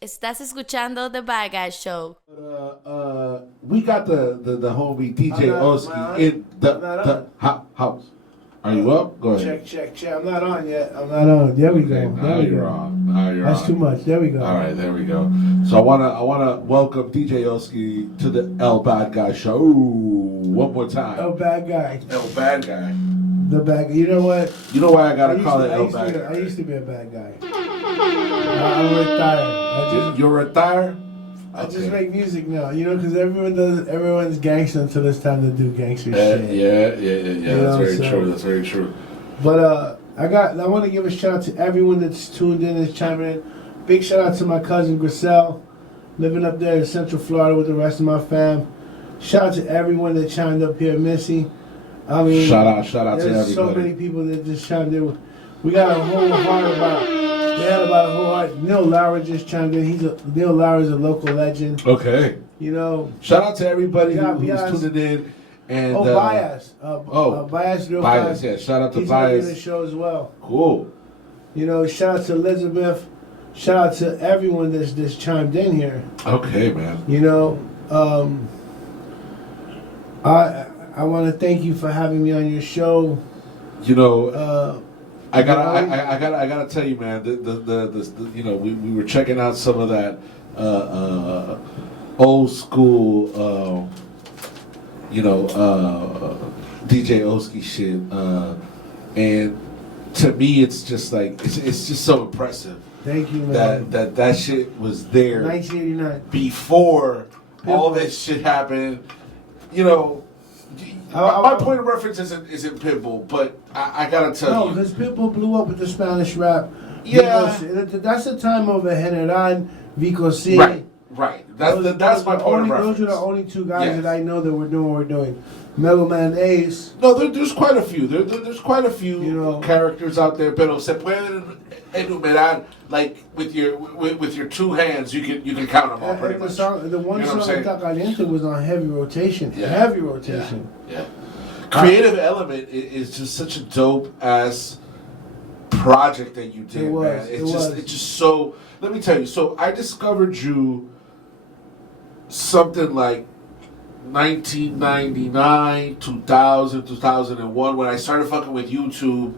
Estás escuchando The Bad Guy Show. We got the homie DJ OSKI in the house. Are you up? Go ahead. Check. I'm not on yet. There we go. Okay, now you're on. Now you're That's on. too much. There we go. All right, there we go. So I wanna welcome DJ OSKI to the El Bad Guy Show. One more time. El Bad Guy. El Bad Guy. The bad guy. You know what? You know why I gotta call it El Bad Guy? I used to be a bad guy. I'm retired. You're retired? I just make music now, you know, because everyone's gangster until it's time to do gangster shit. Yeah. That's very true. But I want to give a shout out to everyone that's tuned in and chiming in. Big shout out to my cousin Griselle, living up there in Central Florida with the rest of my fam. Shout out to everyone that chimed up here, Missy. I mean, shout out to everybody. There's so many people that just chimed in. We got a whole heart about a whole heart. Neil Lauer just chimed in. Neil Lauer is a local legend. Okay. You know. Shout out to everybody who's tuning in. And Bias. Bias, real Bias, fast. yeah. Shout out to He's Bias. in the show as well. Cool. You know, shout out to Elizabeth. Shout out to everyone that's chimed in here. Okay, man. You know, I want to thank you for having me on your show. You know, I gotta tell you, man. The you know, we were checking out some of that old school, DJ OSKI shit, and to me, it's just like it's just so impressive. Thank you, man. That shit was there 1989 before all this shit happened. You know. My point of reference isn't Pitbull, but I gotta tell you. No, because Pitbull blew up with the Spanish rap. Yeah. That's the time of General, Vico C. Right. That's my point of reference. Those are the only two guys that I know that were doing what we're doing. Mellow Man Ace. No, there's quite a few. There's quite a few characters out there. Pero se pueden enumerar, like with your two hands, you can count them all pretty much. The one song Está Caliente was on heavy rotation. Yeah. Heavy rotation. Yeah. Creative Element is just such a dope ass project that you did, man. It's just so. Let me tell you. So I discovered you something like 1999, 2000, 2001 when I started fucking with YouTube.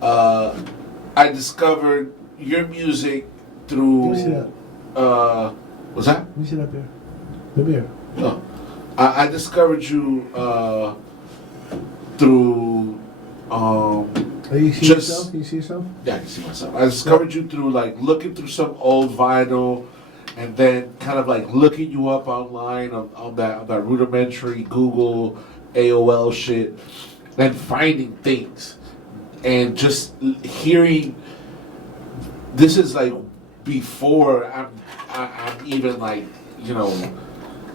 I discovered your music through. Let me see that. What's that? Let me see that beer. The beer. No. I discovered you through. You see yourself? Can you see yourself? Yeah, I can see myself. I discovered you through like looking through some old vinyl, and then kind of like looking you up online on that rudimentary Google AOL shit, and finding things, and just hearing. This is like before I'm even like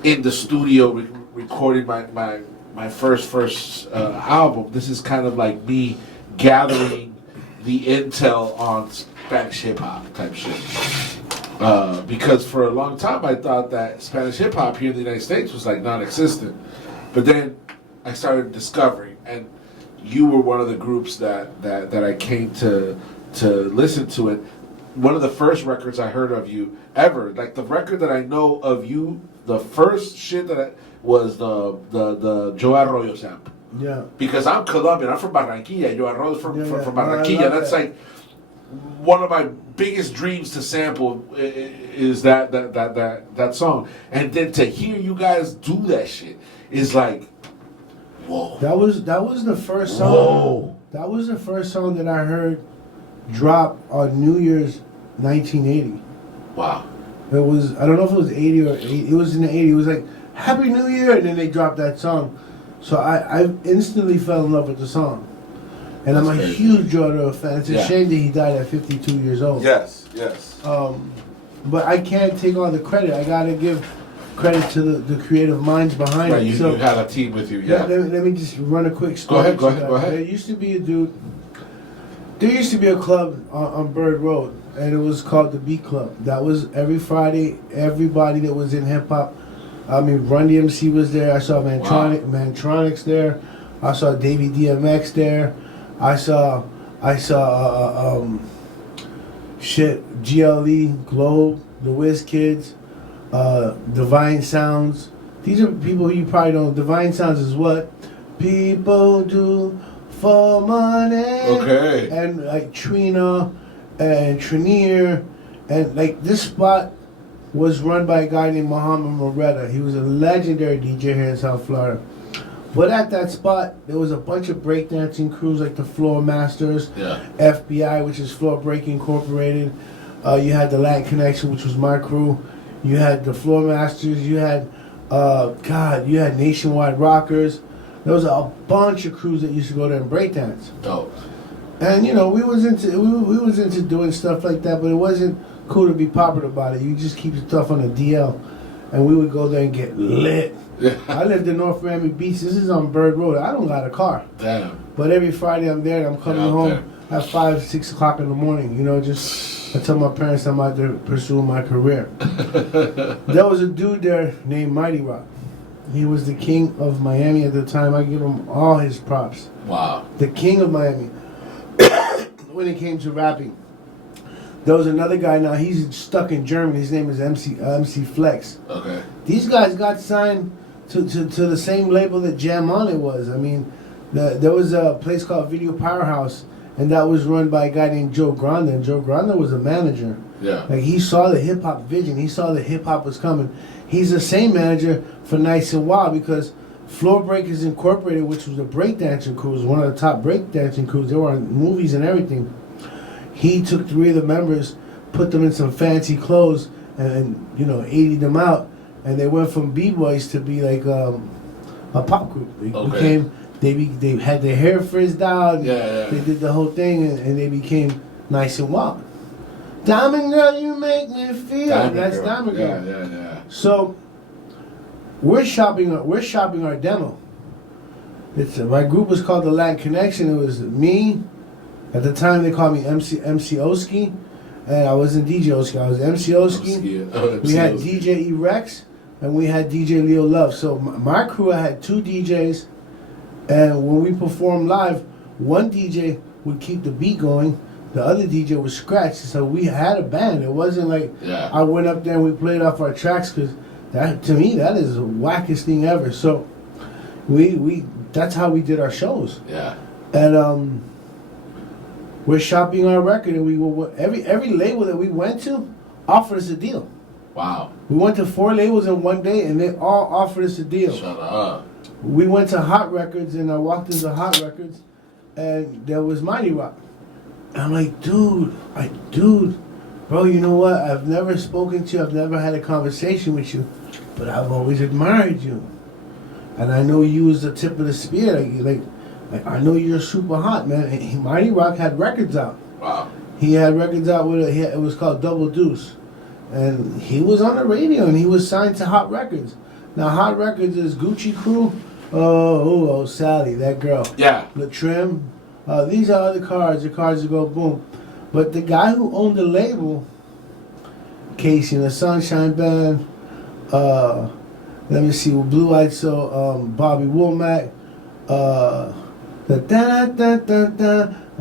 in the studio recording my first album. This is kind of like me gathering the intel on Spanish hip hop type shit. Because for a long time I thought that Spanish hip hop here in the United States was like non-existent, but then I started discovering, and you were one of the groups that I came to listen to it. One of the first records I heard of you ever, like the record that I know of you, the first shit that was the Joe Arroyo sample. Yeah. Because I'm Colombian, I'm from Barranquilla. Joe Arroyo's from Barranquilla. That's that. like one of my biggest dreams to sample is that song, and then to hear you guys do that shit is like, whoa. That was the first song. Whoa. That was the first song that I heard drop on New Year's 1980. Wow. It was, I don't know if it was 80 or 80. It was in the 80s. It was like Happy New Year, and then they dropped that song. So I instantly fell in love with the song. And I'm a huge Joe Arroyo fan. It's a shame that he died at 52 years old. Yes. But I can't take all the credit. I gotta give credit to the creative minds behind it. You had a team with you, yeah. Let me just run a quick story. Go ahead. There used to be a club on Bird Road, and it was called the Beat Club. That was every Friday. Everybody that was in hip hop. I mean, Run DMC was there. I saw Mantronics there. I saw Davey DMX there. I saw GLE, Globe. the Whiz Kids, Divine Sounds. These are people you probably don't. Divine Sounds is what people do for money. Okay. And like Trina and Trinier, and like this spot was run by a guy named Muhammad Moretta. He was a legendary DJ here in South Florida. But at that spot, there was a bunch of breakdancing crews like the Floor Masters, FBI, which is Floor Break Incorporated. You had the Latin Connection, which was my crew. You had the Floor Masters. You had, you had Nationwide Rockers. There was a bunch of crews that used to go there and breakdance. Dope. And you know, we was into doing stuff like that, but it wasn't cool to be popular about it. You just keep your stuff on the DL, and we would go there and get lit. I lived in North Miami Beach. This is on Bird Road. I don't got a car. Damn. But every Friday I'm there. I'm coming home at 5, 6 o'clock in the morning. You know, just I tell my parents I'm out there pursuing my career. There was a dude there named Mighty Rock. He was the king of Miami at the time. I give him all his props. Wow. The king of Miami. When it came to rapping. There was another guy now, he's stuck in Germany. His name is MC Flex. Okay. These guys got signed to the same label that Jam On It was. I mean, there was a place called Video Powerhouse, and that was run by a guy named Joe Granda. And Joe Granda was a manager. Yeah. Like, he saw the hip-hop vision. He saw that hip-hop was coming. He's the same manager for Nice and Wild, because Floor Breakers Incorporated, which was a breakdancing crew, was one of the top breakdancing crews. They were on movies and everything. He took 3 of the members, put them in some fancy clothes, and 80'd them out, and they went from b-boys to be like a pop group. They had their hair frizzed out. They did the whole thing, and they became Nice and Wild. Diamond Girl, you make me feel. That's Diamond Girl. Yeah. So we're shopping our demo. My group was called the Latin Connection. It was me. At the time, they called me MC OSKI, and I wasn't DJ OSKI. I was MC OSKI. We had DJ E Rex, and we had DJ Leo Love. So my crew, I had 2 DJs, and when we performed live, one DJ would keep the beat going, the other DJ would scratch. So we had a band. It wasn't like I went up there and we played off our tracks, because that, to me, that is the wackest thing ever. So we that's how we did our shows. Yeah. And we're shopping our record, and we will every label that we went to offered us a deal. Wow. We went to 4 labels in one day, and they all offered us a deal. Shut up. We went to Hot Records, and I walked into Hot Records, and there was Mighty Rock. And I'm like, dude, bro, you know what? I've never spoken to you. I've never had a conversation with you, but I've always admired you, and I know you was the tip of the spear. Like I know you're super hot, man. And Mighty Rock had records out. Wow. He had records out with it was called Double Deuce. And he was on the radio, and he was signed to Hot Records. Now, Hot Records is Gucci Crew. Oh, Sally, that girl. Yeah. The Trim. These are other cars, the cars that go boom. But the guy who owned the label, Casey and the Sunshine Band, let me see, Blue Eyed Soul, Bobby Womack, I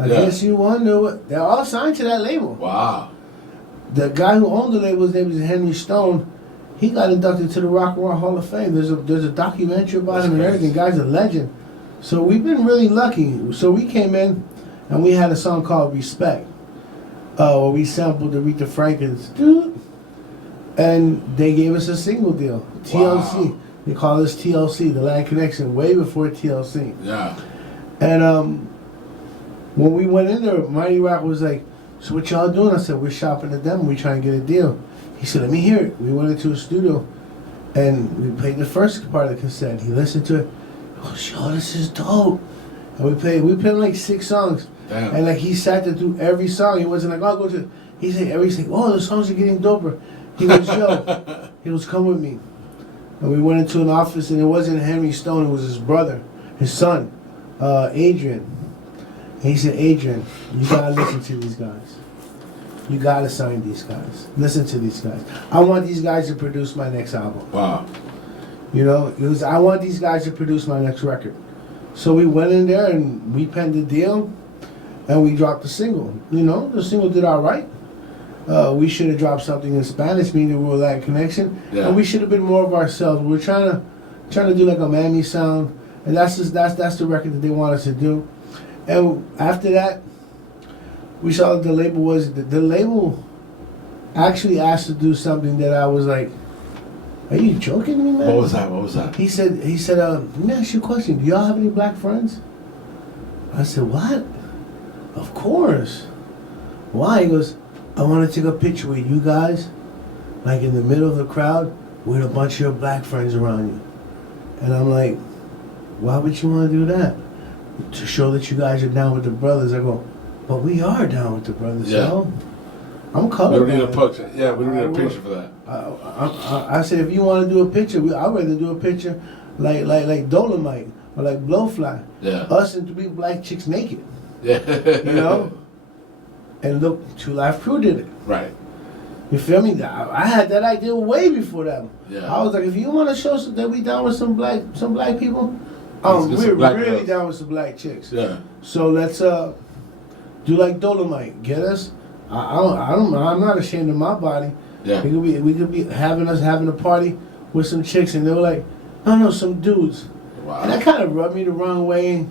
guess you wonder what. They're all signed to that label. Wow. The guy who owned the label, his name is Henry Stone. He got inducted to the Rock and Roll Hall of Fame. There's a documentary about him and everything. Guy's a legend. So we've been really lucky. So we came in, and we had a song called Respect, where we sampled Aretha Franklin's "Dude," and they gave us a single deal. TLC. Wow. They call us TLC, the Latin Connection, way before TLC. Yeah. And when we went in there, Mighty Rock was like, "So what y'all doing?" I said, "We're shopping the demo. We trying to get a deal." He said, "Let me hear it." We went into a studio, and we played the first part of the cassette. He listened to it. Oh, yo, this is dope. And we played like 6 songs. Damn. And like he sat there through every song. He wasn't like, "I'll go to." He said, "Oh, the songs are getting doper." He goes, "Yo," he goes, "Come with me." And we went into an office, and it wasn't Henry Stone. It was his brother, his son, Adrian. And he said, "Adrian, you gotta listen to these guys. You gotta sign these guys. Listen to these guys. I want these guys to produce my next album." Wow. You know, it was, I want these guys to produce my next record. So we went in there, and we penned the deal, and we dropped the single. You know, the single did all right. we should have dropped something in Spanish, meaning we were that connection, Yeah. and we should have been more of ourselves. We're trying to do like a Miami sound, and that's the record that they want us to do. And after that, we saw that the label was the label actually asked to do something that I was like, "Are you joking me, man?" What was that? He said, "Let me ask you a question. Do y'all have any black friends?" I said, "What? Of course. Why?" He goes, "I want to take a picture with you guys, like in the middle of the crowd, with a bunch of your black friends around you." And I'm like, "Why would you want to do that?" "To show that you guys are down with the brothers." I go, "But we are down with the brothers, Yeah. yo. I'm colorblind." We don't need a picture. Yeah, we don't need a picture for that. I said, if you want to do a picture, I'd rather do a picture like Dolomite or like Blowfly. Yeah. Us and 3 black chicks naked, Yeah. you know? And look, Two Live Crew did it. Right. You feel me? I had that idea way before them. Yeah. I was like, if you want to show us that we down with some black people, Let's get some we're black really girls. down with some black chicks. Yeah. So let's do like Dolomite. Get us. I'm not ashamed of my body. Yeah. We could be having a party with some chicks, and they were like, "I know some dudes," and that Wow. kind of rubbed me the wrong way,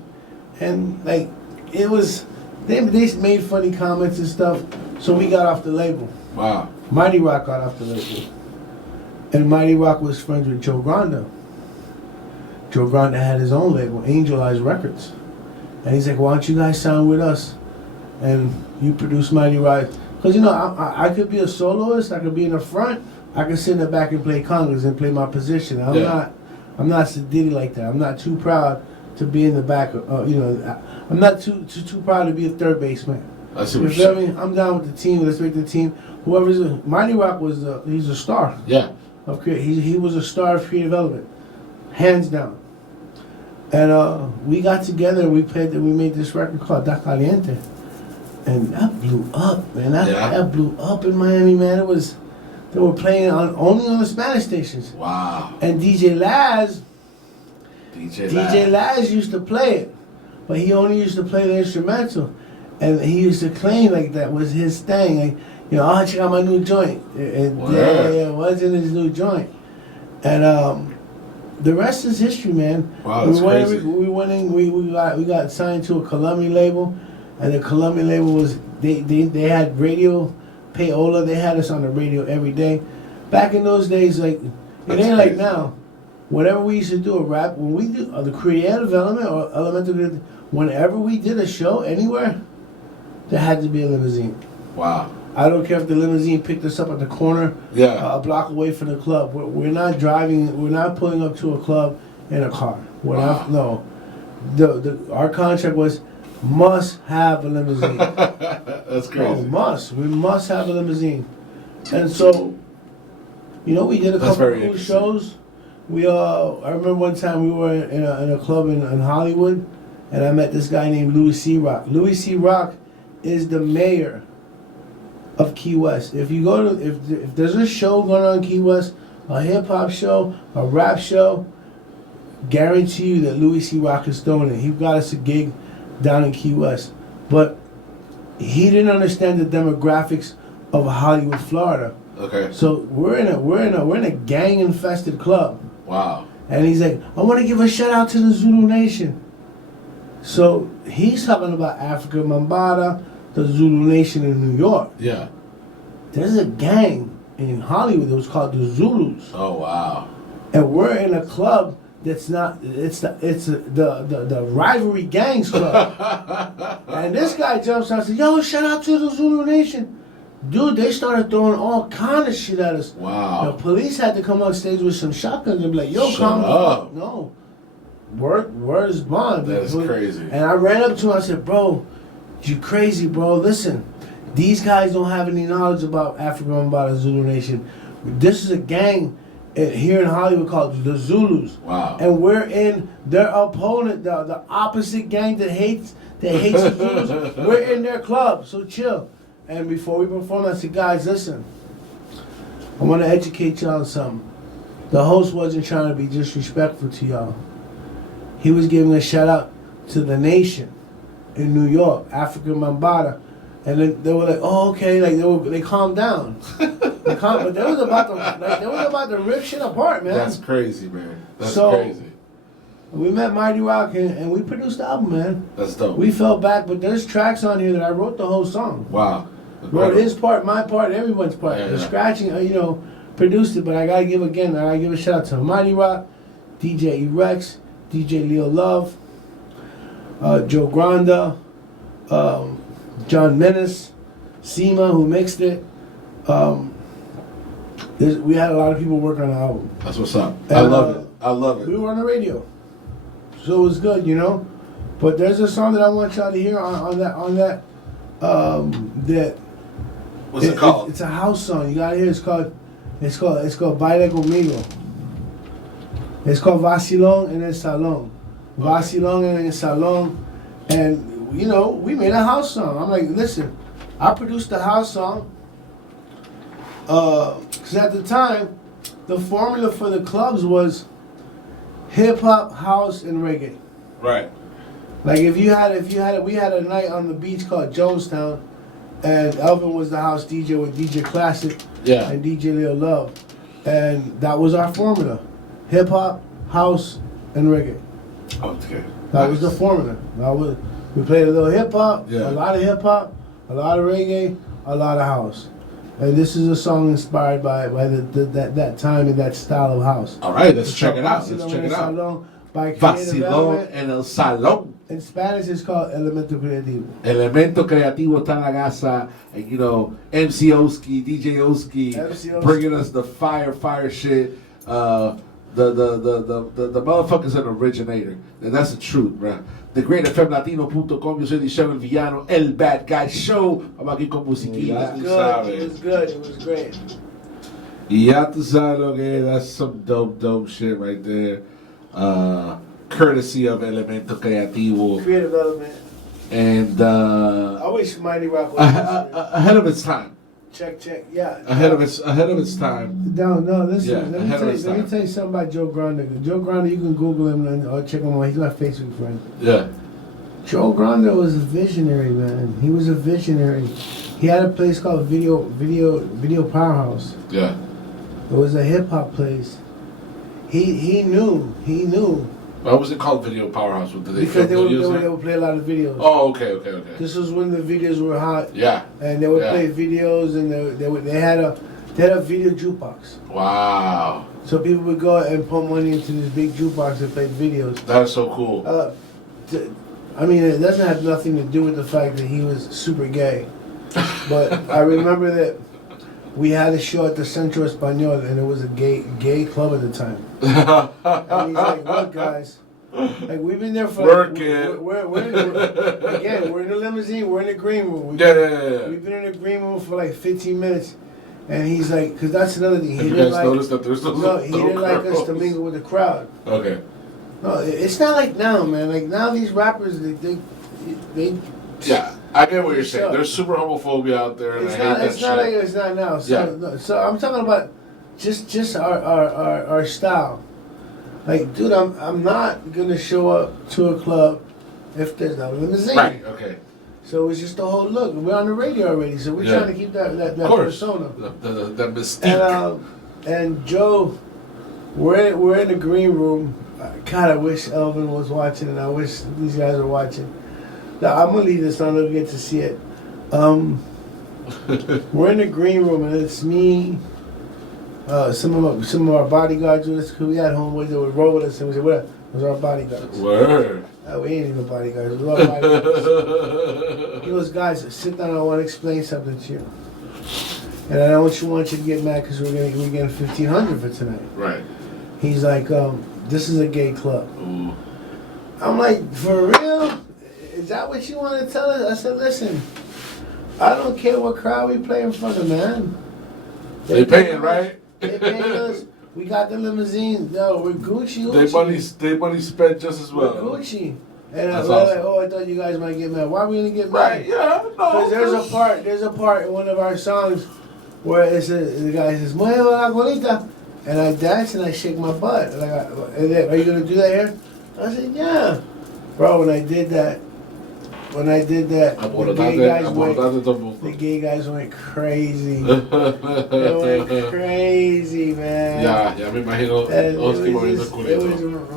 and like it was, they made funny comments and stuff, so we got off the label. Wow. Mighty Rock got off the label, and Mighty Rock was friends with Joe Granda. Joe Granda had his own label, Angel Eyes Records, and he's like, "Why don't you guys sign with us, and you produce Mighty Rock?" Because, you know, I could be a soloist, I could be in the front, I could sit in the back and play congas and play my position. I'm not Sadiddy like that. I'm not too proud to be in the back. You know, I'm not too proud to be a third baseman. I see You what feel you're saying. me? I'm down with the team. Let's make the team. Whoever's Mighty Rock was he's a star Yeah. of he was a star of creative element, hands down. And we got together and we made this record called Da Caliente. And that blew up, man. That blew up in Miami, man. They were playing only on the Spanish stations. Wow. And DJ Laz DJ Laz used to play it, but he only used to play the instrumental, and he used to claim like that was his thing. Like, you know, "Oh, check out my new joint." And yeah, it was in his new joint. And the rest is history, man. Wow, that's crazy. We got signed to a Colombian label. And the Colombian label was, they had radio, payola, they had us on the radio every day. Back in those days, like, it ain't like now. Whenever we used to do a rap, when we do the creative element or elemental, whenever we did a show anywhere, there had to be a limousine. Wow. I don't care if the limousine picked us up at the corner, Yeah. a block away from the club. We're not driving, we're not pulling up to a club in a car. We're not, no. Our contract was, must have a limousine. That's crazy. We must have a limousine. And so, you know, we did a couple of cool shows. I remember one time we were in a club in Hollywood, and I met this guy named Louis C. Rock. Louis C. Rock is the mayor of Key West. If you go to, if there's a show going on in Key West, a hip hop show, a rap show, guarantee you that Louis C. Rock is throwing it. He got us a gig down in Key West, but he didn't understand the demographics of Hollywood, Florida. Okay. So we're in a gang infested club. Wow. And he's like, "I want to give a shout out to the Zulu Nation." So he's talking about Africa Mambata, the Zulu Nation in New York. Yeah. There's a gang in Hollywood that was called the Zulus. Oh wow. And we're in a club that's not, it's the rivalry gangs club. And this guy jumps out and says, "Yo, shout out to the Zulu Nation." Dude, they started throwing all kind of shit at us. Wow. The police had to come on stage with some shotguns and be like, "Yo, Shut calm the up. fuck." No. Word is bond. That is crazy. And I ran up to him, I said, "Bro, you crazy, bro. Listen, these guys don't have any knowledge about Africa Mambata Zulu Nation. This is a gang here in Hollywood called the Zulus. Wow. And we're in their opponent, the opposite gang that hates the Zulus. We're in their club, so chill." And before we perform, I said, "Guys, listen, I want to educate y'all on something. The host wasn't trying to be disrespectful to y'all. He was giving a shout out to the nation in New York, Africa Mambata. And then they were like, "Oh, okay." Like they calmed down. But they was about to rip shit apart, man. That's crazy, man. That's So, crazy. We met Mighty Rock and we produced the album, man. That's dope. We fell back, but there's tracks on here that I wrote the whole song. Wow. Wrote his part, my part, everyone's part. Yeah, The yeah. scratching, produced it, but I gotta give a shout out to Mighty Rock, DJ Rex, DJ Leo Love, Joe Granda, John Menace, Seema, who mixed it. We had a lot of people work on the album. That's what's up. And, I love it. I love it. We were on the radio, so it was good, But there's a song that I want y'all to hear on that. What's it called? It's a house song. You gotta hear. It's called Baile Conmigo. It's called Vacilón en el Salón. Vacilón en el Salón, and we made a house song. I'm like, listen, I produced the house song. Because at the time, the formula for the clubs was hip hop, house, and reggae. Right. Like we had a night on the beach called Jonestown, and Elvin was the house DJ with DJ Classic and DJ Leo Love, and that was our formula: hip hop, house, and reggae. Okay. That was the formula. We played a little hip hop, Yeah. a lot of hip hop, a lot of reggae, a lot of house. And this is a song inspired by that time and that style of house. All right, let's check it out. Let's check it out. Salón by Vacilón en el Salón. In Spanish, it's called Elemento Creativo. Elemento Creativo está en la casa. And, MC OSKI, DJ OSKI, bringing us the fire shit. The motherfucker's an originator. And that's the truth, bruh. Dagr8fm Latino.com. Yo soy D'shon El Villano, El Bad Guy Show. Vamos aquí con musiquita. It was good. It was great. Y ya tú sabes lo que es. That's some dope shit right there. Courtesy of Elemento Creativo. Creative element. And I wish Mighty Rock was ahead of its time. Check. Yeah. Ahead of its time. No, listen. Yeah, let me tell you something about Joe Granda. Joe Granda, you can Google him or check him out. He's my Facebook friend. Yeah. Joe Granda was a visionary, man. He was a visionary. He had a place called Video Powerhouse. Yeah. It was a hip hop place. He knew. Why was it called Video Powerhouse? Did they Because they film videos would play a lot of videos. Oh, okay. This was when the videos were hot. Yeah. And they would play videos, and they had a video jukebox. Wow. So people would go and put money into this big jukebox and play videos. That's so cool. It doesn't have nothing to do with the fact that he was super gay. But I remember that we had a show at the Centro Español, and it was a gay club at the time. And he's like, "Look, guys, like we've been there for working. We're in the limousine. We're in the green room. Yeah. We've been in the green room for like 15 minutes." And he's like, because that's another thing. Have you guys noticed that there's he didn't like us to mingle with the crowd. Okay. No, it's not like now, man. Like now, these rappers, they Yeah, I get what you're saying. There's super homophobia out there, and it's not now. So I'm talking about just our style. Like, dude, I'm not gonna show up to a club if there's no limousine. Right. Okay. So it's just the whole look. We're on the radio already, so we're trying to keep that persona. The mystique. And Joe, we're in the green room. God, I wish Elvin was watching, and I wish these guys were watching. Now, I'm gonna leave this on. They'll get to see it. We're in the green room, and it's me. Some of our bodyguards with us, because we had homeboys that would roll with us, and we said, "What? Those are our bodyguards." Word. We ain't even bodyguards. We're all bodyguards. He goes, "Guys, sit down. I want to explain something to you, and I don't want you to get mad because we're getting $1,500 for tonight." Right. He's like, "This is a gay club." Ooh. I'm like, "For real? Is that what you want to tell us?" I said, "Listen, I don't care what crowd we play in front of, man. They paying, right? They paying us. We got the limousine. Yo, we're Gucci. They money spent just as well. We're Gucci." And That's we're awesome. like, "Oh, I thought you guys might get mad." Why are we gonna get mad? Right? Yeah. No. Because there's a part in one of our songs where the guy says, "Mueve la colita," and I dance and I shake my butt. And are you gonna do that here? I said, "Yeah, bro." When I did that, when I did that, the gay guys went crazy. They went crazy, man. Yeah, me imagino. It was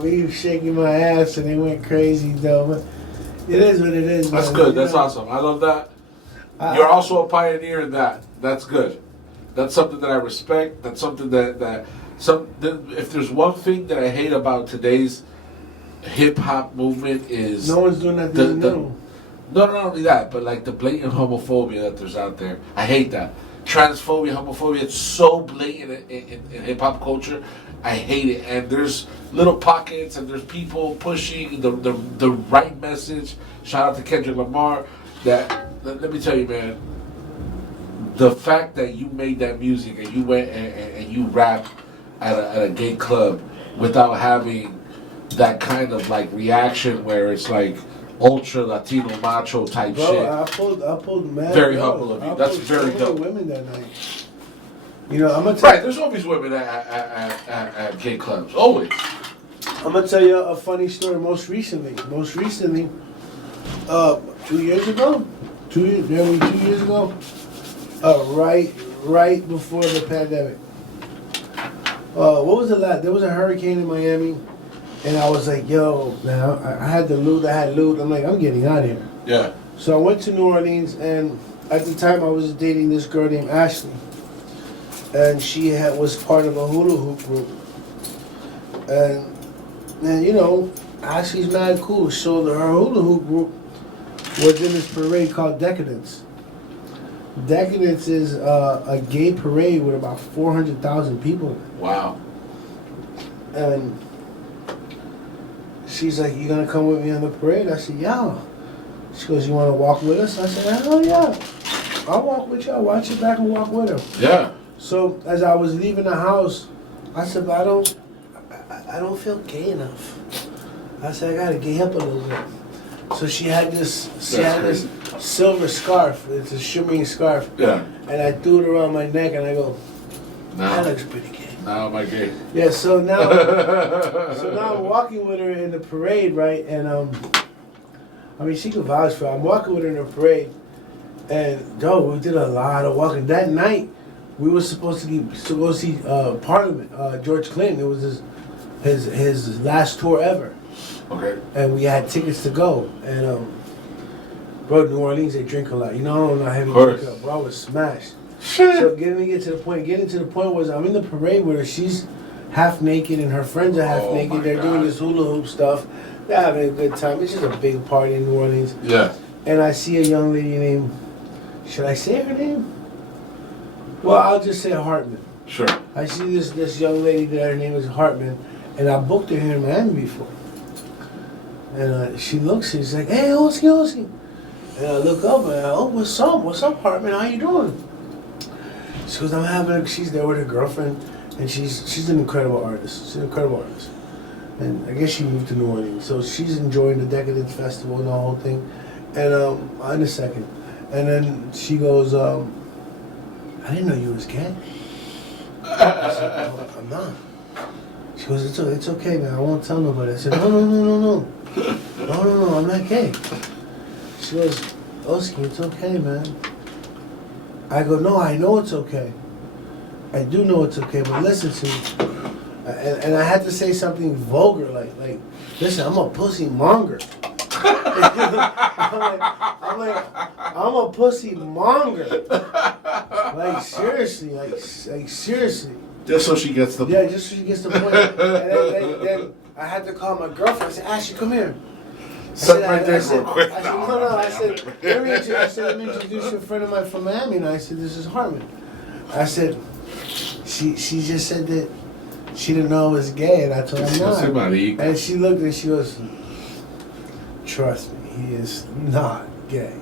me shaking my ass and they went crazy, though. But it is what it is, man. That's good. That's awesome. I love that. You're also a pioneer in that. That's good. That's something that I respect. That's something that if there's one thing that I hate about today's hip hop movement is no one's doing nothing new. Not only that, but like the blatant homophobia that there's out there. I hate that. Transphobia, homophobia, it's so blatant in hip hop culture. I hate it. And there's little pockets and there's people pushing the right message. Shout out to Kendrick Lamar. Let me tell you, man, the fact that you made that music and you went and you rapped at a gay club without having that kind of like reaction where it's like ultra Latino macho type shit. I pulled mad. Very humble of you. That's very dope. Women that night. You know, I'm gonna tell there's always women at gay clubs. Always. I'm gonna tell you a funny story. Most recently, 2 years ago, 2 years ago, right before the pandemic. What was the last? There was a hurricane in Miami, and I was like, "Yo, man, I had loot. I'm like, I'm getting out of here." Yeah. So I went to New Orleans, and at the time I was dating this girl named Ashley, and she was part of a hula hoop group, and you know, Ashley's mad cool. So her hula hoop group was in this parade called Decadence. Decadence is a gay parade with about 400,000 people. Wow. And she's like, "You gonna come with me on the parade?" I said, "Yeah." She goes, "You wanna walk with us?" I said, "Hell yeah. I'll walk with you. I'll watch your back and walk with her." Yeah. So as I was leaving the house, I said, "But I don't feel gay enough." I said, "I gotta gay up a little bit." So she had this silver scarf. It's a shimmering scarf. Yeah. And I threw it around my neck and I go, "That looks pretty gay." Now am I gay? Yeah, so now I'm walking with her in the parade, right? And I mean, she could vouch for it. I'm walking with her in the parade, and we did a lot of walking. That night, we were supposed to go see Parliament. George Clinton. It was his last tour ever. Okay. And we had tickets to go. And bro, New Orleans, they drink a lot. You know, I'm not heavy drinker. Bro, I was smashed. So getting to the point was I'm in the parade with her. She's half naked and her friends are half naked. They're doing this hula hoop stuff. They're having a good time. It's just a big party in New Orleans. Yeah. And I see a young lady named, should I say her name? Well, I'll just say Hartman. Sure. I see this young lady there. Her name is Hartman, and I booked her here in Miami before. And she looks, she's like, "Hey, OSKI. And I look up and what's up? What's up, Hartman? How you doing?" She goes, she's there with her girlfriend, and she's an incredible artist. She's an incredible artist. And I guess she moved to New Orleans. So she's enjoying the Decadence Festival and the whole thing. And in a second. And then she goes, "I didn't know you was gay." I said, "No, I'm not." She goes, it's okay, man. I won't tell nobody." I said, No, I'm not gay. She goes, "OSKI, it's okay, man." I go, "No, I know it's okay. I do know it's okay, but listen to me." And I had to say something vulgar, like, "Listen, I'm a pussy monger." I'm like, I'm a pussy monger. Like seriously. Just so she gets the point. Yeah, just so she gets the point. And then I had to call my girlfriend. I said, "Ashley, come here." Sit right there real quick. I said, let me introduce you a friend of mine from Miami. And I said, "This is Hartman." I said, she just said that she didn't know I was gay, and I told her not. And she looked and she goes, "Trust me, he is not gay."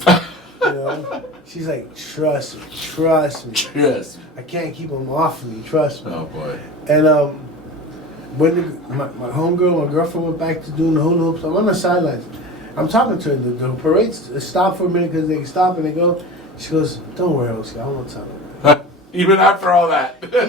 You know? She's like, trust me. I can't keep him off of me, trust me. Oh boy. And when my homegirl, my girlfriend went back to doing the hula hoops, I'm on the sidelines. I'm talking to her. The parade stopped for a minute because they stop and they go. She goes, "Don't worry, OSKI, I won't tell her." Even after all that. even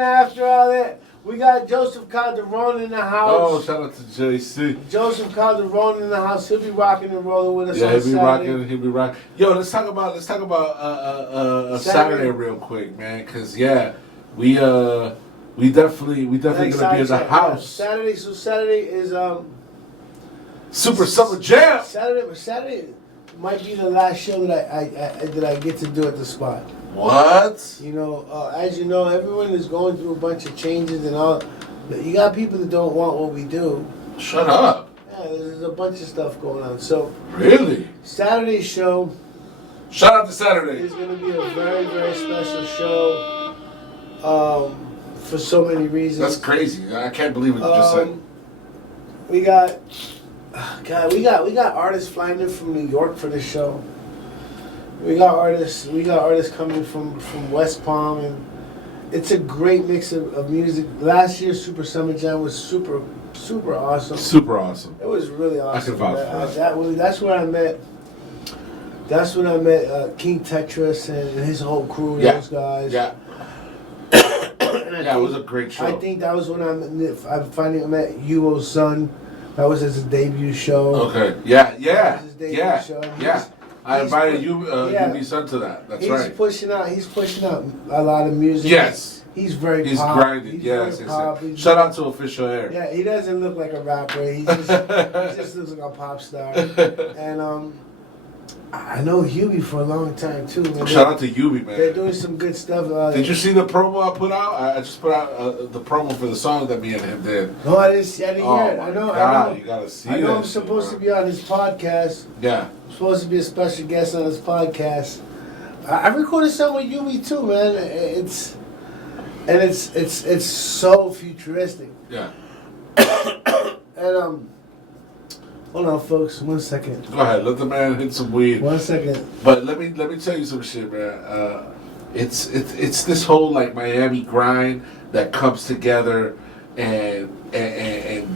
after all that. We got Joseph Calderon in the house. Oh, shout out to JC. Joseph Calderon in the house. He'll be rocking and rolling with us Yeah, on he'll be Saturday. rocking. He'll be rocking. Yo, let's talk about Saturday real quick, man. Cause yeah, we definitely gonna be in the house. Yeah, Saturday. So Saturday is Super Summer Jam. Saturday might be the last show that I get to do at the spot. What? You know, as you know, everyone is going through a bunch of changes and all. But you got people that don't want what we do. Shut up. Yeah, there's a bunch of stuff going on. So Really? Saturday's show. Shout out to Saturday. It's going to be a very, very special show. For so many reasons. That's crazy. I can't believe what you just said. We got artists flying in from New York for this show. We got artists coming from West Palm, and it's a great mix of music. Last year's Super Summer Jam was super awesome. Super awesome. It was really awesome. I can vouch for that. That's where I met. That's when I met King Tetris and his whole crew. Yeah. Those guys. Yeah. Yeah, it was a great show. I think that was when I finally met Yuo's son. That was his debut show. Okay. Yeah. That was his debut show. Yeah. I invited UB's son to that. That's right. He's pushing out a lot of music. Yes. He's very He's pop. grinding. He's Yes. very pop. He's Shout out to Official Air. Yeah, he doesn't look like a rapper. He just looks like a pop star. And I know Hubie for a long time too. Man. Shout out to Yubi, man. They're doing some good stuff. Did you see the promo I put out? I just put out the promo for the song that me and him did. No, I didn't hear it. I know. You gotta see I know that I'm supposed to be on his podcast. Yeah. I'm supposed to be a special guest on his podcast. I recorded something with Yubi too, man. It's so futuristic. Yeah. And hold on, folks. 1 second. Go ahead. Let the man hit some weed. 1 second. But let me tell you some shit, man. It's this whole like Miami grind that comes together and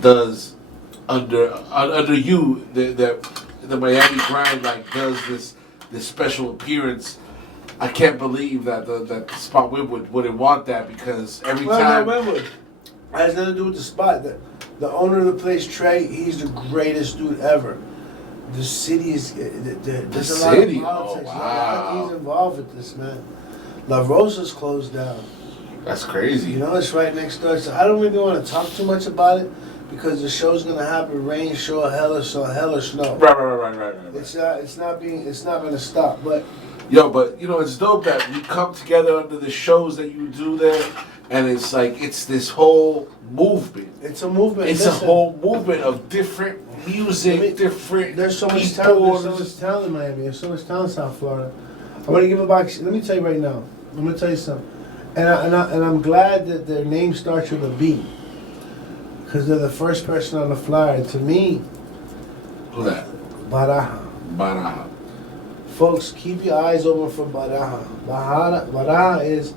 does under you the Miami grind like does this special appearance. I can't believe that the spot wouldn't want that because every time. No, it has nothing to do with the spot. The owner of the place, Trey, he's the greatest dude ever. The city is there's a lot of politics. Oh, wow. He's involved with this, man. La Rosa's closed down. That's crazy. You know, it's right next door. So I don't really want to talk too much about it because the show's gonna happen, rain, shore, hell or snow. Right. It's not gonna stop. But but you know it's dope that we come together under the shows that you do there, and it's like it's this whole movement. it's a movement. It's Listen, a whole movement of different music, different. There's so much people. talent. There's so much talent in Miami. There's so much talent in South Florida. I want to give a box. Let me tell you right now. I'm gonna tell you something, and I'm glad that their name starts with a B, because they're the first person on the flyer. To me, Who that? Baraja. Folks, keep your eyes open for Baraja. Baraja is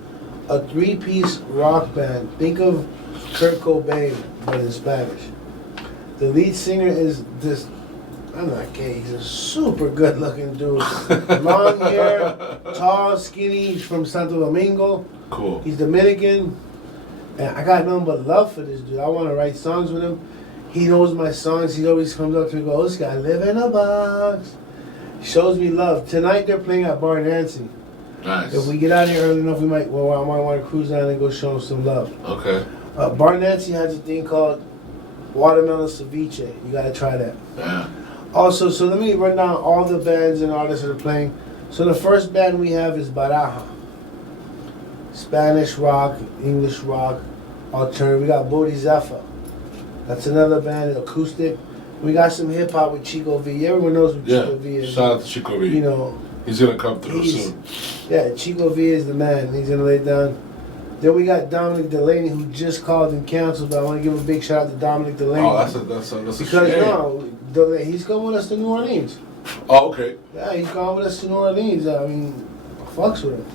a three-piece rock band. Think of Kurt Cobain, but in Spanish. The lead singer is this. I'm not gay. He's a super good-looking dude. Long hair, tall, skinny. He's from Santo Domingo. Cool. He's Dominican. And I got nothing but love for this dude. I want to write songs with him. He knows my songs. He always comes up to me and goes, "OSKI, I live in a box." He shows me love. Tonight they're playing at Bar Nancy. Nice. If we get out of here early enough, I might want to cruise down and go show him some love. Okay. Bar Nancy has a thing called watermelon ceviche. You got to try that. Yeah. Also, so let me run down all the bands and artists that are playing. So the first band we have is Baraja. Spanish rock, English rock, alternative. We got Bodhi Zephyr. That's another band, acoustic. We got some hip hop with Chico V. Everyone knows who Chico V is. Shout out to Chico V. You know, he's gonna come through soon. Yeah, Chico V is the man. He's gonna lay down. Then we got Dominic Delaney, who just called and canceled. But I want to give a big shout out to Dominic Delaney. Oh, that's a because shame. he's going with us to New Orleans. Oh, okay. Yeah, he's going with us to New Orleans. I mean, fucks with him.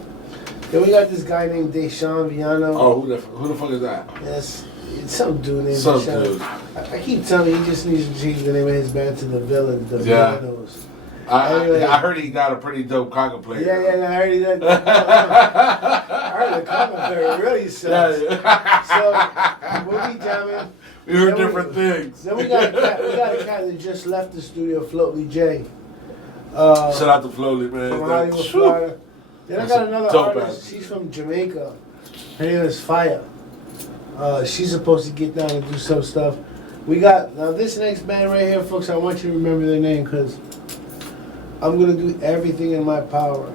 Then we got this guy named D'shon El Villano. Oh, who the fuck is that? Yes, it's some dude named Some dude. I keep telling you, he just needs to change the name of his band to The Villain, The Yeah. Villanos. Anyway. I heard he got a pretty dope conga player. Yeah, I heard that. I heard the conga player really sucks. So we'll be jamming. We heard different things. Then we got a cat that just left the studio, Floatley J. Shout out to Floatley, man. From Hollywood, Florida. Then I got another artist. She's from Jamaica. Her name is Fire. She's supposed to get down and do some stuff. We got, now this next band right here, folks, I want you to remember their name because I'm going to do everything in my power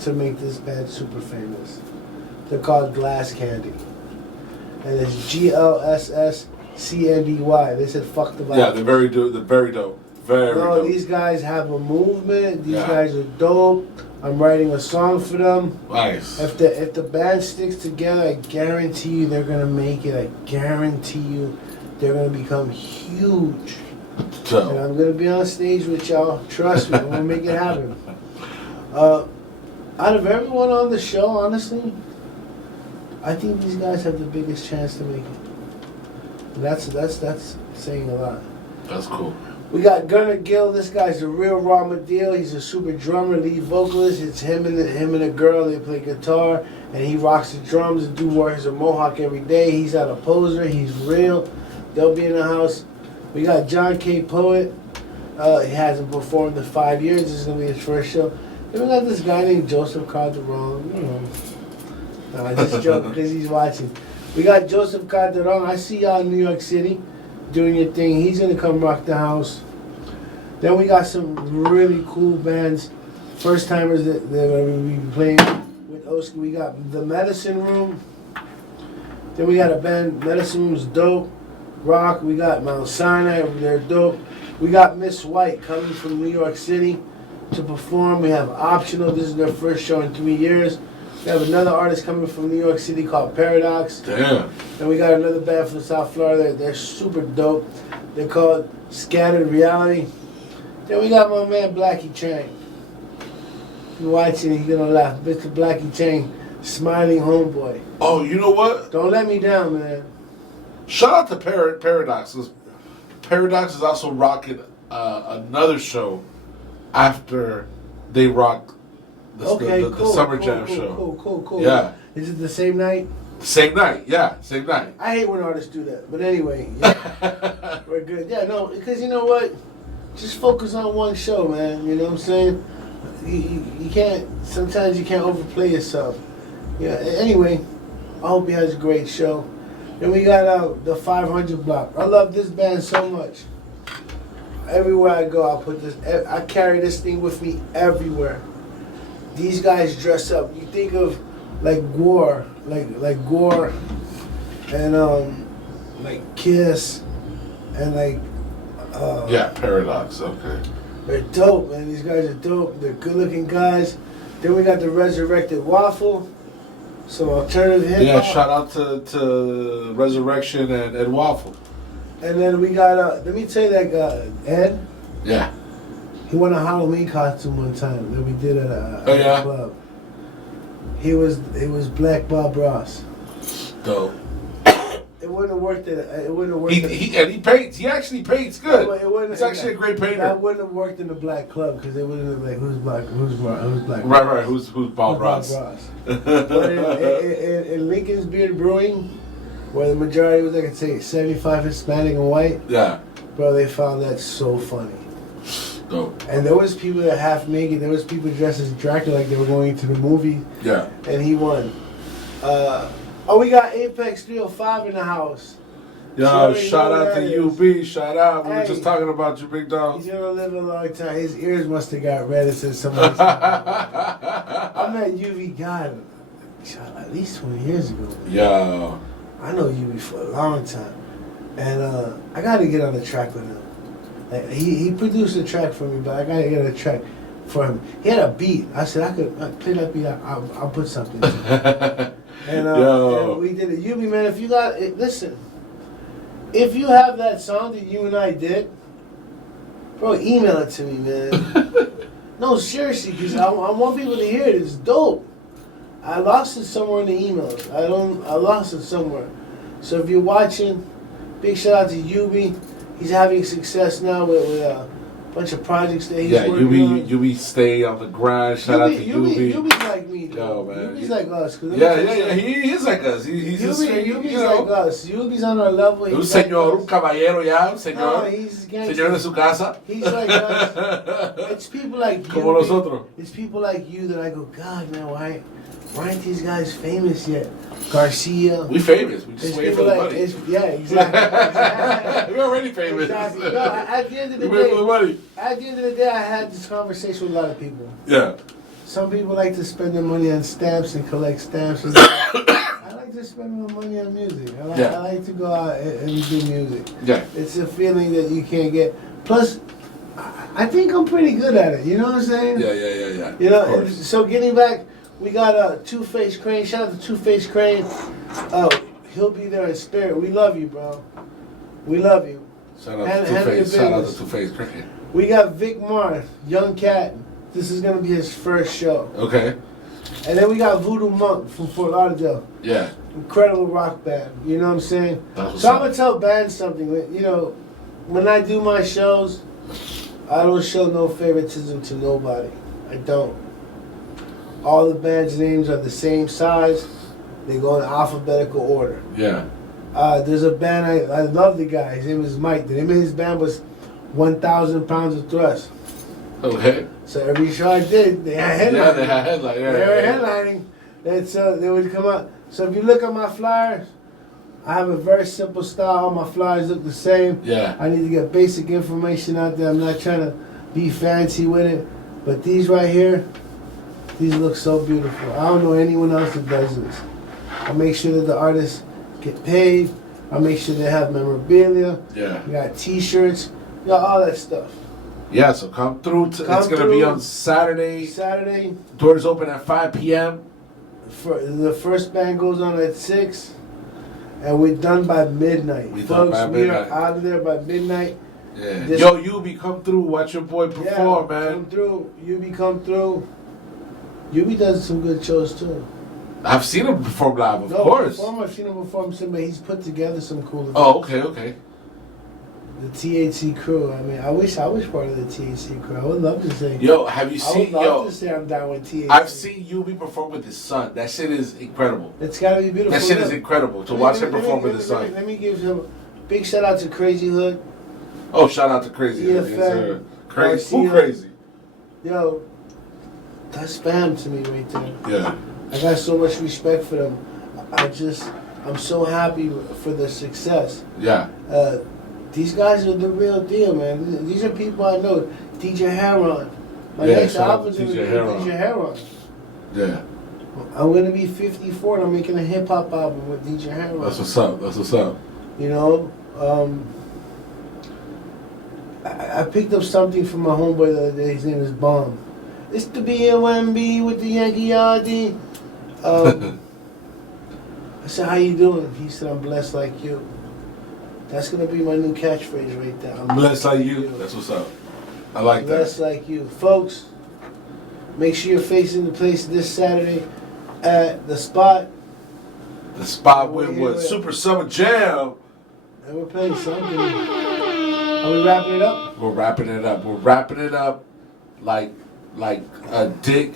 to make this band super famous. They're called Glass Candy. And it's GLSSCNDY. They said fuck the vibe. Yeah, they're very dope. Very dope. These guys have a movement. These guys are dope. I'm writing a song for them. Nice. If the band sticks together, I guarantee you they're gonna make it. I guarantee you they're gonna become huge. So. And I'm gonna be on stage with y'all. Trust me, I'm gonna make it happen. Out of everyone on the show, honestly, I think these guys have the biggest chance to make it. And that's saying a lot. That's cool. We got Gunnar Gill. This guy's a real raw deal. He's a super drummer, lead vocalist. It's him and a girl. They play guitar, and he rocks the drums. The dude wears a mohawk every day. He's not a poser. He's real. They'll be in the house. We got John K. Poet. He hasn't performed in 5 years. This is gonna be his first show. Then we got this guy named Joseph Calderon. You know, no, I just joke because he's watching. We got Joseph Calderon. I see y'all in New York City doing your thing. He's gonna come rock the house. Then we got some really cool bands, first timers that they're gonna be playing with OSKI. We got the Medicine Room. Then we got a band, Medicine Room's dope. Rock. We got Mount Sinai. They're dope. We got Miss White coming from New York City to perform. We have Optional. This is their first show in 3 years. We have another artist coming from New York City called Paradox. Damn. And we got another band from South Florida. They're super dope. They're called Scattered Reality. Then we got my man Blackie Chang. If you're watching, you're gonna laugh. Mr. Blackie Chang, smiling homeboy. Oh, you know what? Don't let me down, man. Shout out to Paradox. 'Cause Paradox is also rocking another show after they rock the Summer Jam show. Cool. Yeah. Is it the same night? Same night, yeah, same night. I hate when artists do that. But anyway, yeah, we're good. Yeah, no, because you know what? Just focus on one show, man. You know what I'm saying? You can't, sometimes you can't overplay yourself. Yeah, anyway, I hope he has a great show. Then we got the 500 Block. I love this band so much. Everywhere I go, I'll put this, I carry this thing with me everywhere. These guys dress up. You think of like Gore, like Gore, and like Kiss, and like yeah, Paradox. Okay. They're dope, man. These guys are dope. They're good-looking guys. Then we got the Resurrected Waffle, some alternative hip hop. Yeah, shout out to Resurrection and Waffle. And then we got let me tell you that guy Ed. Yeah. He won a Halloween costume one time that we did at a club. He was Black Bob Ross. Dope. It wouldn't have worked. It wouldn't have worked. He paints. He actually paints good. He's actually a great painter. That wouldn't have worked in the black club because they wouldn't have like who's black. Right. Who's Bob Ross? But in Lincoln's Beard Brewing, where the majority was, I could say, 75 Hispanic and white. Yeah. Bro, they found that so funny. Dope. And there was people that half naked. There was people dressed as Dracula like they were going to the movie. Yeah. And he won. We got Apex 305 in the house. Yo, shout out to UB. Shout out. We were just talking about you, big dog. He's gonna live a long time. His ears must have got red since somebody. I met UV God at least 20 years ago. Yo. I know UV for a long time, and I gotta get on the track with him. Like, he produced a track for me, but I gotta get a track for him. He had a beat. I said I could play that beat. I'll put something. And we did it. UB, man, if you got it, listen. If you have that song that you and I did, bro, email it to me, man. No, seriously, because I want people to hear it. It's dope. I lost it somewhere in the emails. I lost it somewhere. So if you're watching, big shout out to UB. He's having success now with bunch of projects that he's Yeah, working on. you be stay on the grind. Shout out to Yubi. Yubi's like me, dude. Yo, man. Yubi's like us. Yeah. He is like us. He's just straight, Yubi's you know. like us. Yubi's on our level. Un señor, un caballero ya, un señor. No, he's gangster. Señor de su casa. He's like us. It's people like you. Como nosotros. It's people like you that I go, God, man, why aren't these guys famous yet? Garcia. We famous. We just waiting for the money. Yeah, exactly. We're already famous. Exactly. No, at the end of the We waiting for the money. At the end of the day, I had this conversation with a lot of people. Yeah. Some people like to spend their money on stamps and collect stamps. I like to spend my money on music. I like to go out and do music. Yeah. It's a feeling that you can't get. Plus, I think I'm pretty good at it. You know what I'm saying? Yeah. You know, so getting back, we got Two-Face Crane. Shout out to Two-Face Crane. He'll be there in spirit. We love you, bro. We love you. Shout out to Two-Face. Shout out to Two-Face Crane. We got Vic Mars, Young Cat. This is going to be his first show. Okay. And then we got Voodoo Monk from Fort Lauderdale. Yeah. Incredible rock band. You know what I'm saying? So I'm going to tell bands something. You know, when I do my shows, I don't show no favoritism to nobody. I don't. All the band's names are the same size. They go in alphabetical order. Yeah. There's a band, I love the guy. His name is Mike. The name of his band was 1,000 Pounds of Thrust. Okay. So every show I did, they had headlining. Yeah, they had headlining. Yeah, they were headlining. And so they would come out. So if you look at my flyers, I have a very simple style. All my flyers look the same. Yeah. I need to get basic information out there. I'm not trying to be fancy with it. But these right here, these look so beautiful. I don't know anyone else that does this. I make sure that the artists get paid. I make sure they have memorabilia. Yeah. We got T-shirts. We got all that stuff. Yeah, so come through. It's going to be on Saturday. Doors open at 5 p.m. The first band goes on at 6. And we're done by midnight. We are out of there by midnight. Yeah. Yo, Yubi, come through. Watch your boy perform, man. Come through. Yubi, come through. Yubi does some good shows, too. I've seen him perform live, of course. I've seen him perform, but he's put together some cool events. Oh, okay. The THC crew. I mean, I wish I was part of the THC crew. I would love to say. Yo, have you seen? I would love to say I'm down with THC. I've seen Yubi perform with his son. That shit is incredible. It's gotta be beautiful. That shit is incredible to watch him perform with his son. Let me give him a big shout out to Crazy Hood. Oh, shout out to Crazy Hood. Yes, sir. Crazy. Who crazy? Yo, that's spam to me right there. Yeah. I got so much respect for them. I'm so happy for their success. Yeah. These guys are the real deal, man. These are people I know. DJ Heron. My next album's going to be DJ Heron. Yeah. I'm going to be 54 and I'm making a hip-hop album with DJ Heron. That's what's up. You know? I picked up something from my homeboy the other day. His name is Bomb. It's the BOMB with the Yankee RD. I said, how you doing? He said, I'm blessed like you. That's going to be my new catchphrase right there. I'm blessed like you. That's what's up. I like that. Blessed like you. Folks, make sure you're facing the place this Saturday at The Spot. The Spot with Super Summer Jam. And we're playing something. Are we wrapping it up? We're wrapping it up like a dick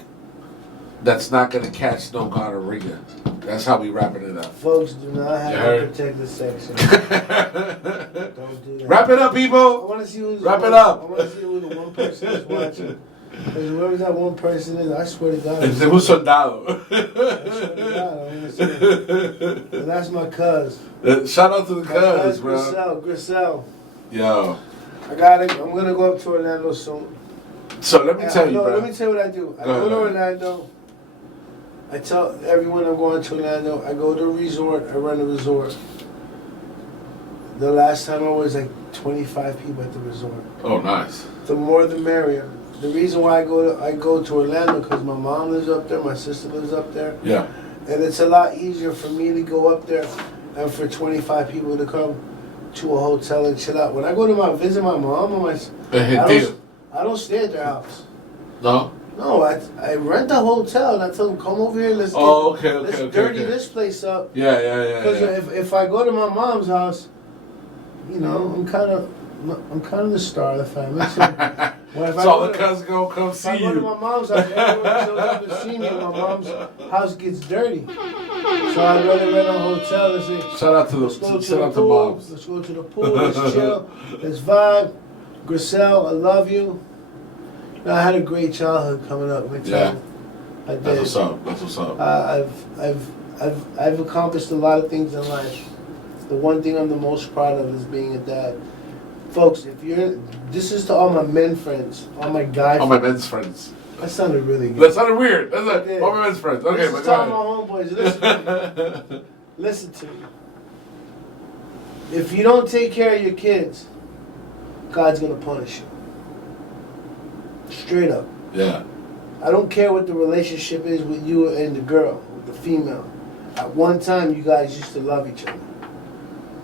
that's not going to catch no gonorrhea. That's how we wrapping it up. Folks, do not have a protected section. Don't do that. Wrap it up, people. I want to see who's wrap it up. I want to see who the one person is watching. Because whoever that one person is, I swear to God. It's un soldado. I swear to God, I'm going to say. And that's my cuz. Shout out to the cuz, bro. Griselle. Yo. I got it. I'm going to go up to Orlando soon. So let me tell you, bro. Let me tell you what I do. I go to Orlando. I tell everyone I'm going to Orlando. I go to a resort. I run a resort. The last time I was like 25 people at the resort. Oh, nice. The more the merrier. The reason why I go to Orlando because my mom lives up there, my sister lives up there. Yeah. And it's a lot easier for me to go up there and for 25 people to come to a hotel and chill out. When I go to visit my mom or I don't stay at their house. No? No, I rent a hotel and I tell them, come over here, let's dirty this place up. Yeah. Because if I go to my mom's house, you know, I'm kind of I'm kind of the star of the family. So, So all the cousins gonna come see I go to you. my mom's house, everyone shows up to see me, and my mom's house gets dirty. So I'd rather rent a hotel and say, Shout out to let's go the to shout the out to pool, moms. let's go to the pool, let's chill, let's vibe. Griselle, I love you. No, I had a great childhood coming up. Let me tell you. I did. That's what's up. That's what's up. I've accomplished a lot of things in life. The one thing I'm the most proud of is being a dad. Folks, this is to all my men friends, all my guy All my men's friends. That sounded really good. That sounded weird. That's It did. all my men's friends. Okay, This but is go to all ahead. my homeboys. Listen to me. Listen to me. If you don't take care of your kids, God's gonna punish you. Straight up. Yeah. I don't care what the relationship is with you and the girl, with the female. At one time, you guys used to love each other.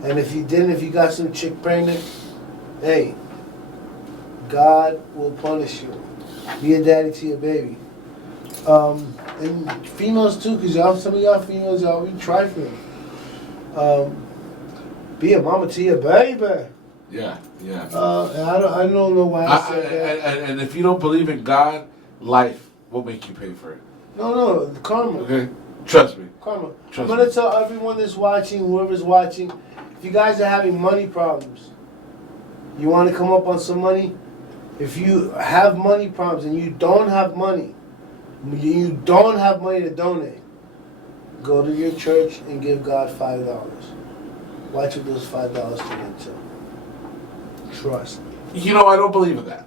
And if you didn't, if you got some chick pregnant, hey, God will punish you. Be a daddy to your baby. And females too, because some of y'all females, y'all be trifling. Be a mama to your baby. Yeah. Yeah. And I don't know why I said that. And if you don't believe in God, life will make you pay for it. No, karma. Okay? Trust me. Karma. Trust I'm gonna me. tell everyone that's watching, whoever's watching, if you guys are having money problems, you want to come up on some money. If you have money problems and you don't have money to donate, go to your church and give God $5. Watch what those $5 turn into. Trust me. You know, I don't believe in that.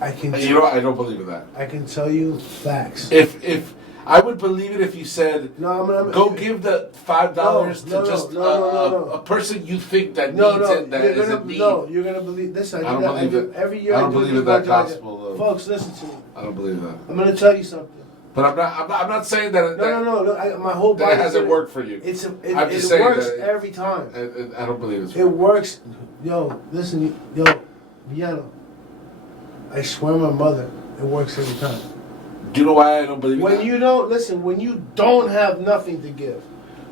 I can. You know, I don't believe in that. I can tell you facts. If I would believe it if you said, No, go give the $5 to just a person you think that needs it, that is in need. No, you're gonna believe this. I don't do that. believe it. Every year I don't do believe it in that evangelizing. gospel. Folks, listen to me. I don't believe that. I'm gonna tell you something. But I'm not saying that. No. My whole That body it hasn't worked for you. I'm just it saying works that every time. I don't believe it's. It works. Yo, listen, Villano. I swear, my mother, it works every time. Do you know why I don't believe When that? you don't listen, when you don't have nothing to give,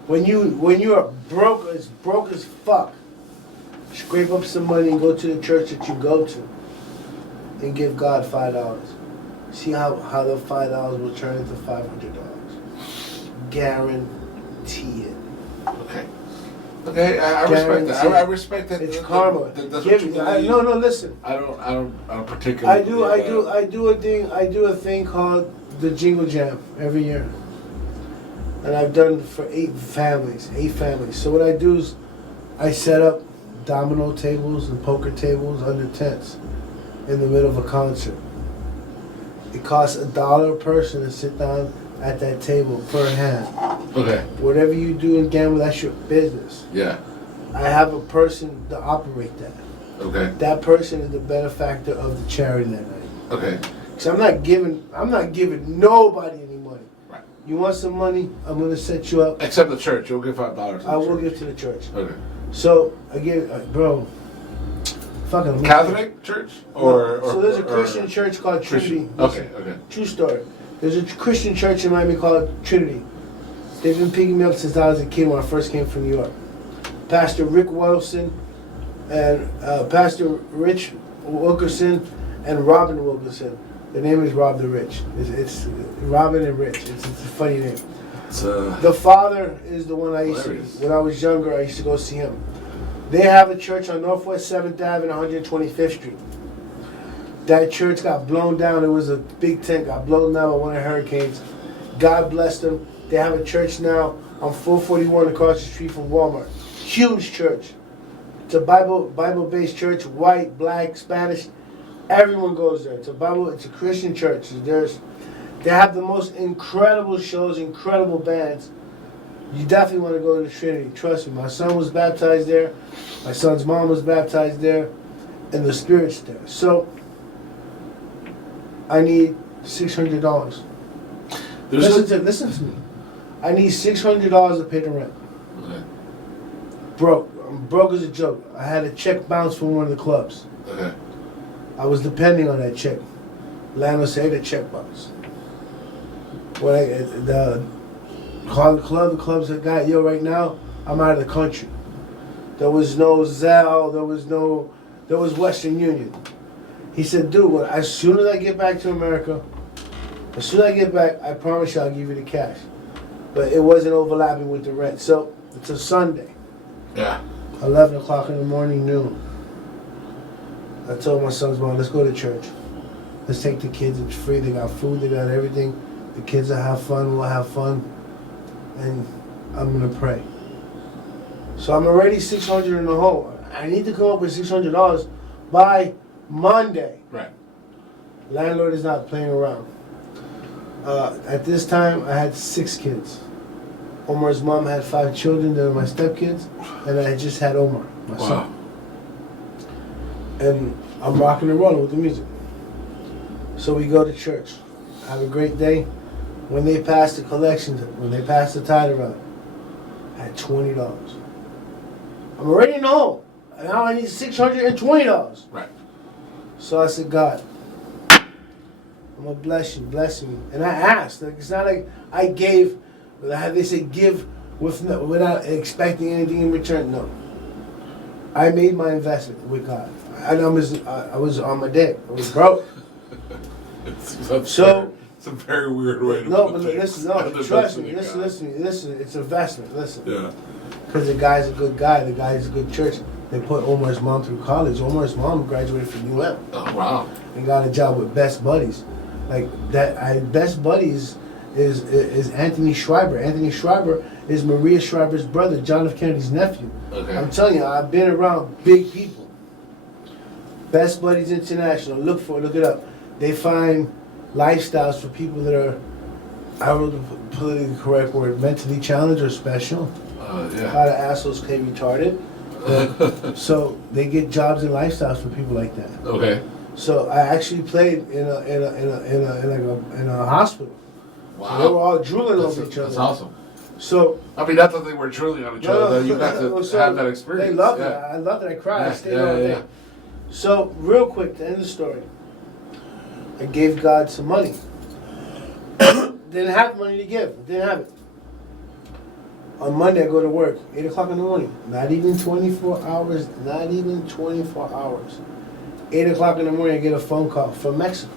when you're broke as fuck, scrape up some money and go to the church that you go to, and give God $5. See how the $5 will turn into $500. Guarantee it. Okay, I respect that. I respect that. It's karma. That's what you believe. No, listen. I don't particularly. I do a thing called the Jingle Jam every year, and I've done it for 8 families. So what I do is, I set up domino tables and poker tables under tents in the middle of a concert. It costs $1 a person to sit down at that table per hand. Okay. Whatever you do in gambling, that's your business. Yeah. I have a person to operate that. Okay. That person is the benefactor of the charity that night. Okay. Because I'm not giving nobody any money. Right. You want some money? I'm gonna set you up. Except the church, you'll give $5. I will give to the church. Okay. So I give, bro. Fucking Catholic church or so there's a Christian church called Trinity. Okay. True story. There's a Christian church in Miami called Trinity. They've been picking me up since I was a kid when I first came from New York. Pastor Rick Wilson and Pastor Rich Wilkerson and Robin Wilkerson. The name is Rob the Rich. It's Robin and Rich. It's a funny name. The father is the one I used to, when I was younger, I used to go see him. They have a church on Northwest 7th Ave and 125th Street. That church got blown down. It was a big tent, got blown down by one of the hurricanes. God bless them. They have a church now on 441 across the street from Walmart. Huge church. It's a Bible-based church, white, black, Spanish. Everyone goes there. It's a Christian church. They have the most incredible shows, incredible bands. You definitely want to go to the Trinity. Trust me. My son was baptized there. My son's mom was baptized there. And the Spirit's there. So, I need $600. Listen to me. I need $600 to pay the rent. Okay. Broke. I'm broke as a joke. I had a check bounce from one of the clubs. Okay. I was depending on that check. Landlord said, "Hey, the check bounce." When call the club said, "Guy, right now, I'm out of the country." There was no Zelle, there was no there was Western Union. He said, dude, well, as soon as I get back to America, I promise you I'll give you the cash. But it wasn't overlapping with the rent. So it's a Sunday. Yeah. 11 o'clock in the morning, noon. I told my son's mom, let's go to church. Let's take the kids. It's free. They got food. They got everything. The kids will have fun. We'll have fun. And I'm going to pray. So I'm already $600 in the hole. I need to come up with $600 by Monday. Right. Landlord is not playing around. At this time, I had 6 kids. Omar's mom had 5 children. They were my stepkids. And I just had Omar, my son. And I'm rocking and rolling with the music. So we go to church. Have a great day. When they pass the collections, when they pass the tithe around, I had $20. I'm already in the hole. Now I need $620. Right. So I said, God, I'm going to bless me. And I asked. Like, it's not like I gave, they say give without expecting anything in return. No. I made my investment with God. I was on my dick. I was broke. It's a very weird way to put it. Trust me. Listen. It's investment. Listen. Yeah. Because the guy's a good guy. The guy's a good church. They put Omar's mom through college. Omar's mom graduated from UM. Oh, wow. And got a job with Best Buddies. Like that. Best Buddies is Anthony Schreiber. Anthony Schreiber is Maria Schreiber's brother, John F. Kennedy's nephew. Okay. I'm telling you, I've been around big people. Best Buddies International. Look it up. They find lifestyles for people that are, I don't know the politically correct word, mentally challenged or special. Yeah. A lot of assholes claim retarded. So they get jobs and lifestyles for people like that. Okay. So I actually played in a hospital. Wow. So they were all drooling over each other. That's awesome. So I mean, not that they were drooling on each other. You got to have that experience. They loved it. I loved it. I cried. I stayed all day. So real quick, to end the story, I gave God some money. Didn't have money to give. Didn't have it. On Monday, I go to work, 8 o'clock in the morning. Not even 24 hours. 8 o'clock in the morning, I get a phone call from Mexico.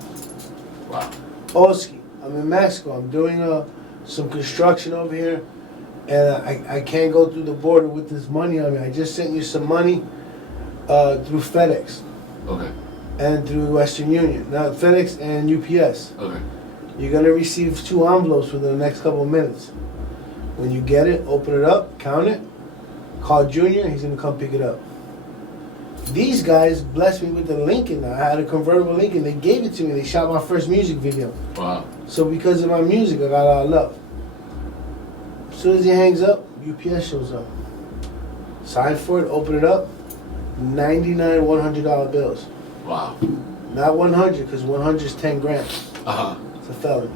Wow. OSKI. I'm in Mexico. I'm doing some construction over here. And I can't go through the border with this money on me. I just sent you some money through FedEx. Okay. And through Western Union. Now, FedEx and UPS. Okay. You're going to receive 2 envelopes within the next couple of minutes. When you get it, open it up, count it, call Junior, he's going to come pick it up. These guys blessed me with the Lincoln. I had a convertible Lincoln. They gave it to me. They shot my first music video. Wow. So because of my music, I got a lot of love. As soon as he hangs up, UPS shows up. Sign for it, open it up, 99 $100 bills. Wow. Not 100, because 100 is 10 grand. Uh-huh. It's a felony.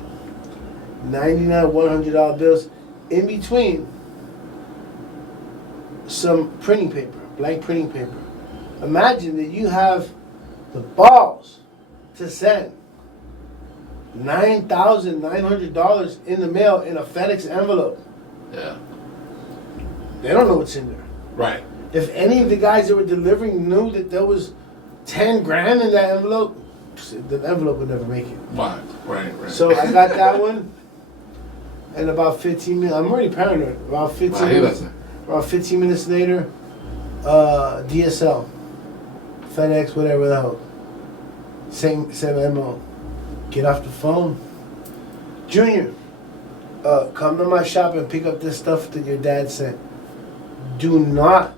99 $100 bills. In between, some printing paper, blank printing paper. Imagine that you have the balls to send $9,900 in the mail in a FedEx envelope. Yeah. They don't know what's in there. Right. If any of the guys that were delivering knew that there was 10 grand in that envelope, the envelope would never make it. Right. So I got that one. And about 15 minutes, I'm already paranoid. About 15 minutes later, DSL, FedEx, whatever the hell. Same MO. Get off the phone. Junior, come to my shop and pick up this stuff that your dad sent. Do not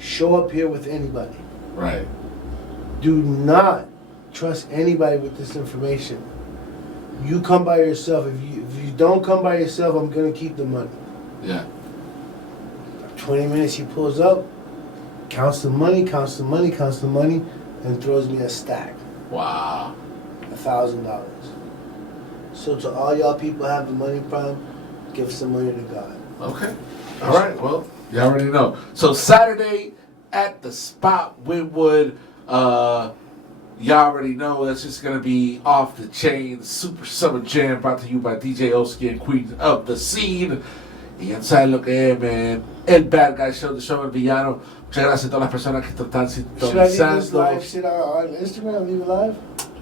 show up here with anybody. Right. Do not trust anybody with this information. You come by yourself. If you don't come by yourself, I'm going to keep the money. Yeah. 20 minutes, he pulls up, counts the money, and throws me a stack. Wow. $1,000. So to all y'all people have the money problem, give some money to God. Okay. All right. Well, you already know. So Saturday at the Spot Wynwood, you already know that's just going to be off the chain, Super Summer Jam brought to you by DJ OSKI and Queen of the Scene. Y ya saben lo que es, man. El Bad Guy Show, D'shon El Villano. Muchas gracias a todas las personas que están Should I leave this sintonizando. live shit on Instagram? Leave it live?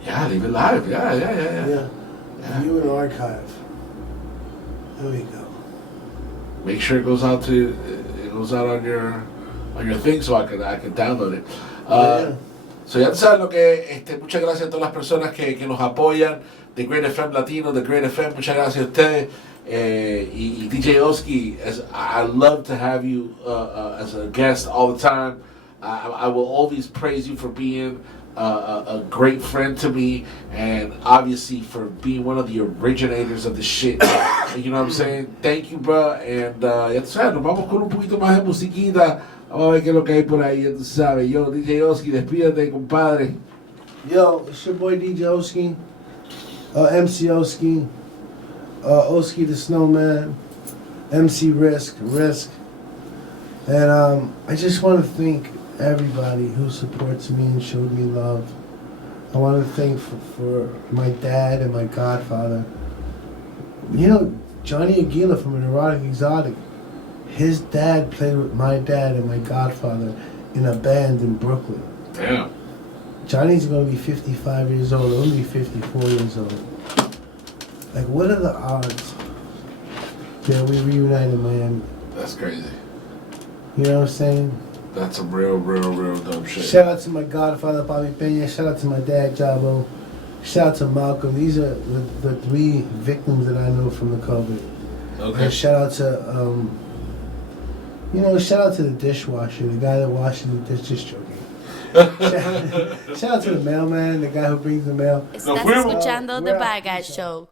Yeah, leave it live. Yeah. View and archive. There we go. Make sure it goes out on your thing so I can download it. So ya saben lo que muchas gracias a todas las personas que nos apoyan. Dagr8fm Latino, Dagr8fm, muchas gracias a ustedes. Y DJ OSKI, I love to have you as a guest all the time. I will always praise you for being a great friend to me, and obviously for being one of the originators of the shit. You know what I'm saying? Thank you, bro. And ya tú sabes, nos vamos con un poquito más de musiquita. Vamos a ver qué es lo que hay por ahí, ya tú sabes. Yo, DJ OSKI, despídate, compadre. Yo, it's your boy DJ OSKI, MC OSKI, OSKI the Snowman, MC Risk. And I just want to thank everybody who supports me and showed me love. I want to thank for my dad and my godfather. You know, Johnny Aguila from An Erotic Exotic, his dad played with my dad and my godfather in a band in Brooklyn. Damn. Johnny's going to be 55 years old. I'm going to be 54 years old. Like, what are the odds that we reunite in Miami? That's crazy. You know what I'm saying? That's some real dumb shit. Shout out to my godfather, Bobby Peña. Shout out to my dad, Jabo. Shout out to Malcolm. These are the three victims that I know from the COVID. Okay. And shout out to, shout out to the dishwasher, the guy that washes the dishes. Just joking. Shout out to the mailman, the guy who brings the mail. Estás escuchando The Bad Guy Show.